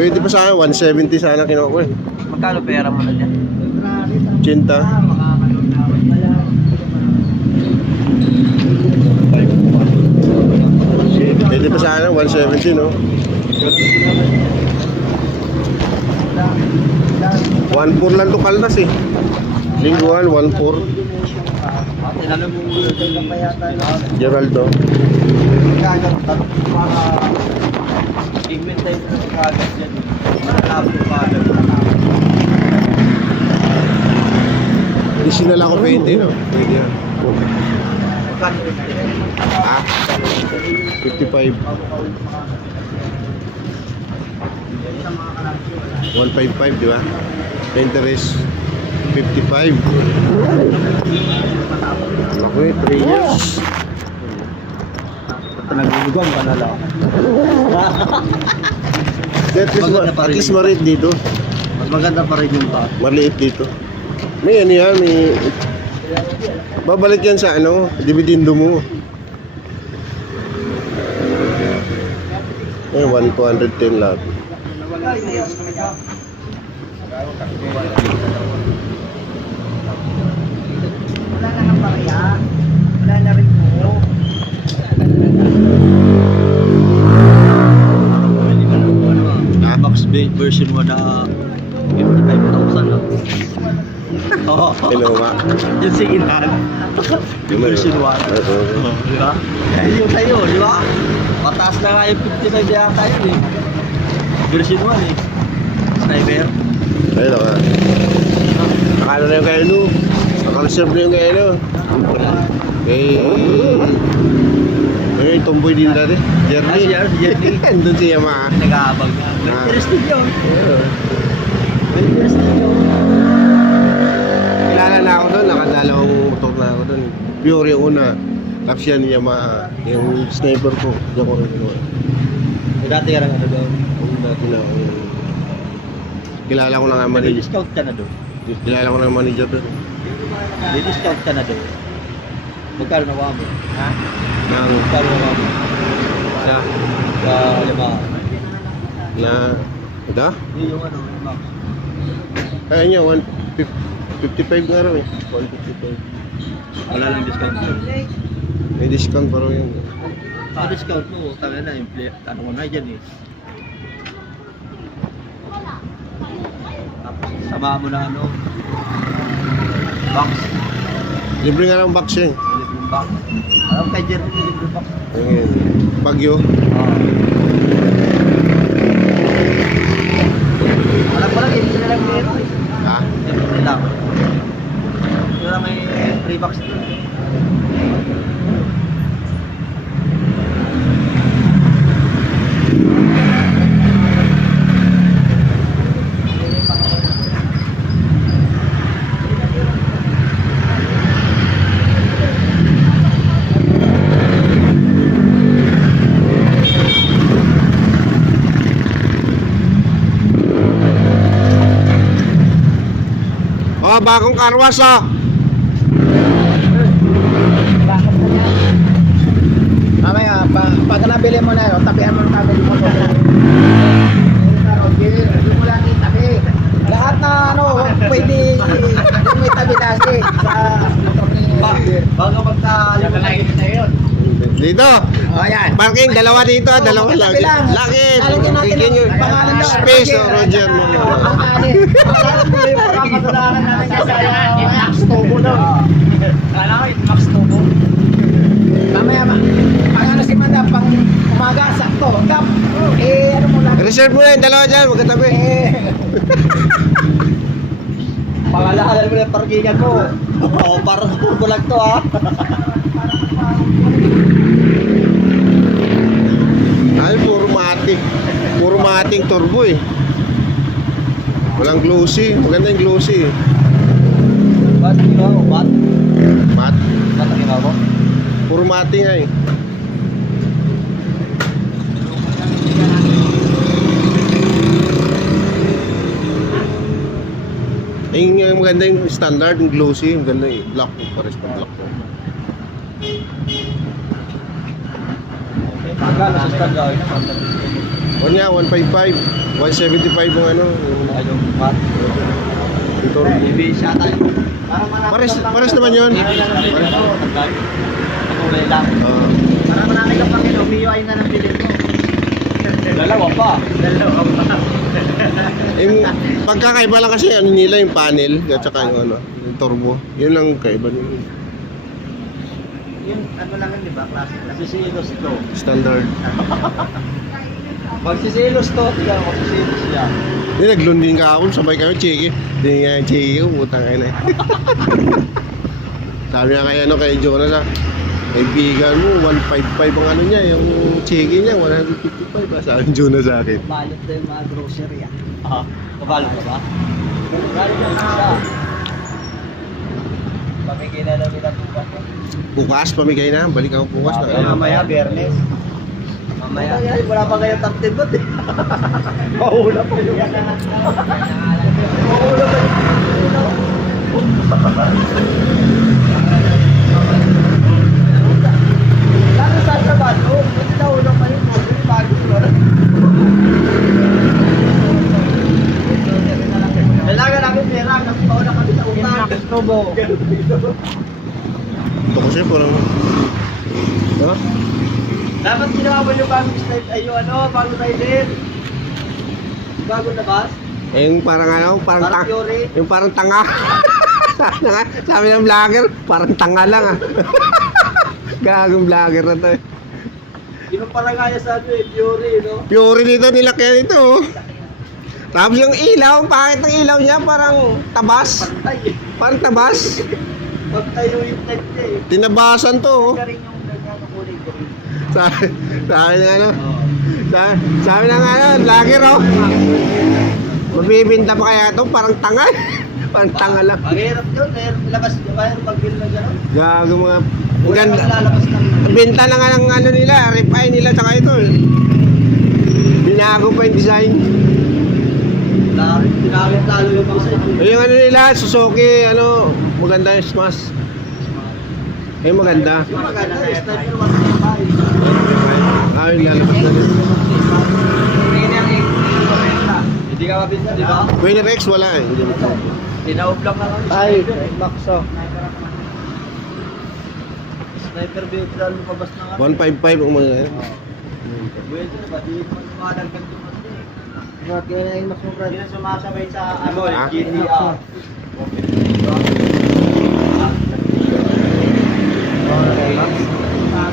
Pwede pa sa akin, 170 sana kinuha ko eh. Magkano pera mo na dyan? 80. Pwede pa sa akin, 170 no? 1.4 lang to Kaldas eh. Lingguhan, 1.4. Tinanong mo muna dyan pa yata. Geraldo. Kagad para payment tayo sa kagad dyan. Malalapo kagad. Isinala ko 20 no? Pwede yan. Magkano 50? Ah? 55. 155 di ba? Interest 55. Ako eh, 3 years. Naglulugan ka na lang. At least maliit dito. Mas maganda pa rin yung pa. Maliit dito. May ano yan, may... Babalik yan sa ano, dividendo mo. Eh, 1,210 lahat. Wala na nga paraya. Wala na rin po. Box version mo na 55,000 lang. Oo. Inuwa. Yung sigilan. Yung version 1. Di ba? Yung tayo, di ba? Mataas na nga yung 55 yata yun eh. Version 1 eh. Sniper. Ayun ka. Nakano na yung kayo no? Nakareserve na yung kayo no? Eh, tomboy din dati. Jerry. Jerry. Andun si Yamaha. Nag-aabag na. Interesting yun. Interesting yun. Kilala na ako doon, nakadalawang motor na ako doon. Pure yung una. Tapos yan yung Yamaha. Yung sniper ko. Diyan ko rin yun. Dati ka lang ano doon. Dati na ako. Kilala ko lang ang May manager. discount ka na doon. Kilala ko lang ang manager doon. May discount ka na doon. Magkano nakuha mo? Ha? Nang, Magkano nakuha mo? sa, Sa Yamaha. na, ito? Yung ano, yung Max. Kaya niya, 155 nga raw eh. 155. Wala lang discount doon. May discount pa raw yun. Sa discount mo, tanga na, ano ko na dyan eh. Tapos sama mo na ano, box. Libre nga lang box eh. Libreng box. Alam kay Jerry yung libreng box. Ayun. Bagyo. Alam ko lang, hindi na lang meron eh. Ha? Hindi lang. Hindi lang may free box dito. Oh, bagong karwas oh. Mamaya, pag nabili mo na yun, tapihan mo ng kabili mo. Hindi mo lang itabi. Lahat na ano, pwede may tabi kasi sa bago magka-limutan na yun. Dito. O yan. Parking, dalawa dito, dalawa lang. Laki. Bigyan nyo. Space, oh, Roger. Pagkakasalanan namin kasi Max Turbo doon. Kala ko yung Max Turbo. Mamaya pag ano si Manda, pang umaga, sakto. Kap, ano mo lang. Reserve mo na yung dalawa dyan, magkatabi. Pangalahalan mo na yung parkingan mo. Oo, parang turbo lang to ha. Ay, puro matic. Puro mating turbo eh. Walang glossy. Maganda yung glossy eh. Ba't ang ginawa mo? Ba't? Mat. Ba't ang ginawa mo? Puro mating nga eh. Yung maganda yung standard, yung glossy, yung ganda eh. Black, pares na black. Magkano sa standard? O nga, 155. 175 yung ano. Yung mat. Yung turbo. Ibig siya tayo. Pares naman yun. Kulay lang. Oo. Para marami ka pang umiyoy na ng bilhin mo. Dalawa pa. Yung pagkakaiba lang kasi ano nila yung panel at saka yung ano, yung turbo. Yun lang kaiba nila. Yung ano lang yun, di ba? Classic lang. Sisilos to. Standard. Pag sisilos to, tignan mo, sisilos siya. Hindi, naglunding ka ako, sabay kami, Chiki. Hindi nga yung Chiki ko, putang ina. Sabi nga kay ano, kay Jonas ha, kaibigan mo, 155 ang ano niya, yung Chiki niya, 155. Sabi yung Jonas sa akin. Balot na yung mga grocery ah. Kabalot ka ba? Balot na siya. Pamigay na lang nila bukas. Bukas, pamigay na, balik ako bukas na. Mamaya, Biyernes. Mamaya. Wala pa kayo top 10 ba't eh? Mahula pa yun. Mahula pa yun. Lalo sa sabato, hindi na ulang pa yun. Bago yun. Kailangan namin pera. Kasi pauna kami sa utang. Ito kasi parang... Ha? Dapat ginawa mo yung bagong style, ay yung ano, bago tayo din. Bago na bus. Eh, yung parang ano, parang Parang Fiore. yung parang tanga. Sabi ng vlogger, parang tanga lang ah. Gagong vlogger na to eh. Yun ang parang sa ano eh, Fiore, no? Pure dito, nilakyan ito oh. Tapos yung ilaw, bakit ang ilaw niya parang tabas? Pantay eh. Parang tabas. Pantay yung type niya eh. Tinabasan to oh. Ka rin yung ganyan, ang kulay green. Sabi ng ano, sabi ng ano, vlogger oh. Mabibinta pa kaya ito, parang tanga. Parang tanga lang. Maghirap yun, labas yung mayroon pag-bill na gano'n. Gago mga, ang Wala ganda. maglalabas ng Benta na nga ng ano nila, repay nila tsaka ito eh. Binago pa yung design. Tinawin talo yung mga sa inyo. Yung ano nila, Suzuki, ano, maganda yung smash. Eh maganda. Yung maganda, style yung 1.5. Ah, yung lalabas na rin. Hindi ka mabinta, di ba? Winner X wala eh. Hindi mo. Tinaob lang na lang. Ay, Maxo. Sniper build lang lumabas ng ano. 155 ang mga Pwede na ba? Di naman lumadagdag yung ano eh. Bakit kaya yung Maxo, Brad? Hindi na sumasabay sa ano, Ah? GTR.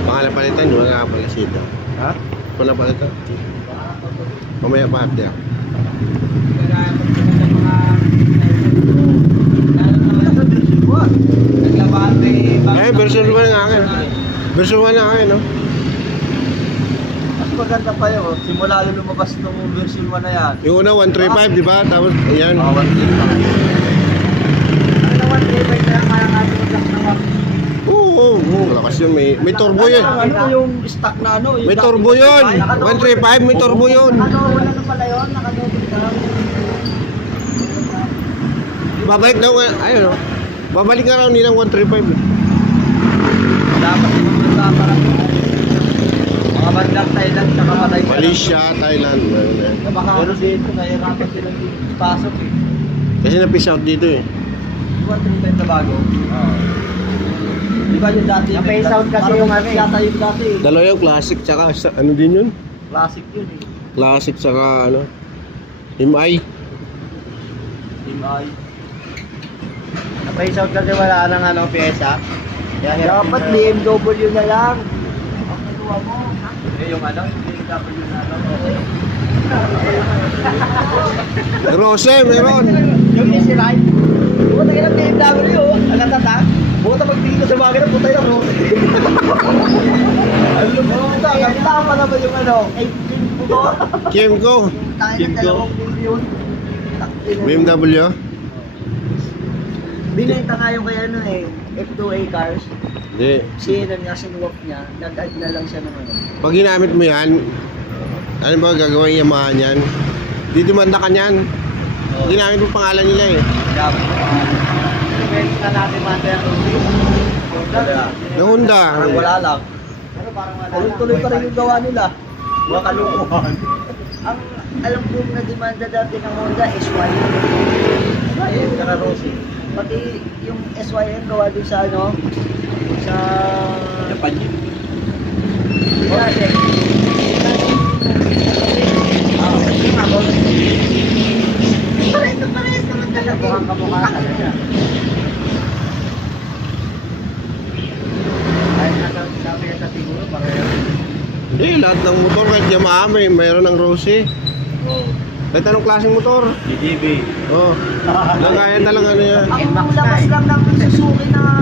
Baka napalitan, wala ka pala sita. Ha? Wala palitan. Mamaya pa hapdi ako. Eh, version 1 nga akin. Version 1 nga akin, no? Mas maganda pa yun. Simula yung lumabas nung version 1 na yan. Yung una, 135, di ba? Tapos, ayan. Oh, 1.5. Ano naman, 3.5 na lang parang ating black na map. Oo, malakas yun. May turbo yun. Ano yung stock na ano? yung May dati turbo yun. 1.5? 135, may turbo yun. Ano, wala na pala yun. Nakadobol ka lang. Babalik daw, ayun, no? Babalik nga raw nilang 135. Dapat yung mga parang mga bandang Thailand tsaka Malaysia. Malaysia, Thailand. Pero dito, nahirapan silang pasok eh. Kasi na-piss out dito eh. 1.5 na bago. Di ba yung dati? Na-phase out kasi parang yung ano eh. yata yung dati eh. Dalawa yung classic, tsaka ano din yun? Classic yun eh. Classic, tsaka ano? MI. MI. Na-phase out kasi wala nang ano, pyesa. Kaya hirap Dapat din BMW na lang. Ang kinuha mo. Eh yung ano, yung BMW na lang. Rose, meron. Yung easy ride. Puta ka ng BMW oh. Ang tata. Puta magtingin ka sa bagay na puta yung Rose. Ano mo? Puta, ganda pa naman yung ano. 18 po. Kimco. Tayo ng 2 million. BMW. Binenta nga yung kaya ano eh. F2A cars. Hindi. Sinan nga sinuwap niya. Nag-add na lang siya ng ano. Pag ginamit mo yan, ano ba gagawin yung mga yan? Di dumanda ka niyan. Ginamit mo pangalan nila eh. Gamit na. Na natin manda yung Na Honda. Parang wala lang. Tuloy-tuloy pa rin yung gawa nila. Mga kalukuhan. Ang alam kong na-demanda dati ng Honda, SY. Ayun, saka Rossi. Pati yung SYM gawa doon sa ano, sa... Japan yun. Dati. Yung ako. Pares naman talaga. Mukhang kamukha talaga. Kahit sabi ka sa siguro, pareho. Hindi, lahat ng motor kahit Yamaha mayroon ng Rossi. Oo. Kahit anong klaseng motor. GGB. Oh. Lagayan talaga niya. Ang labas lang ng Suzuki na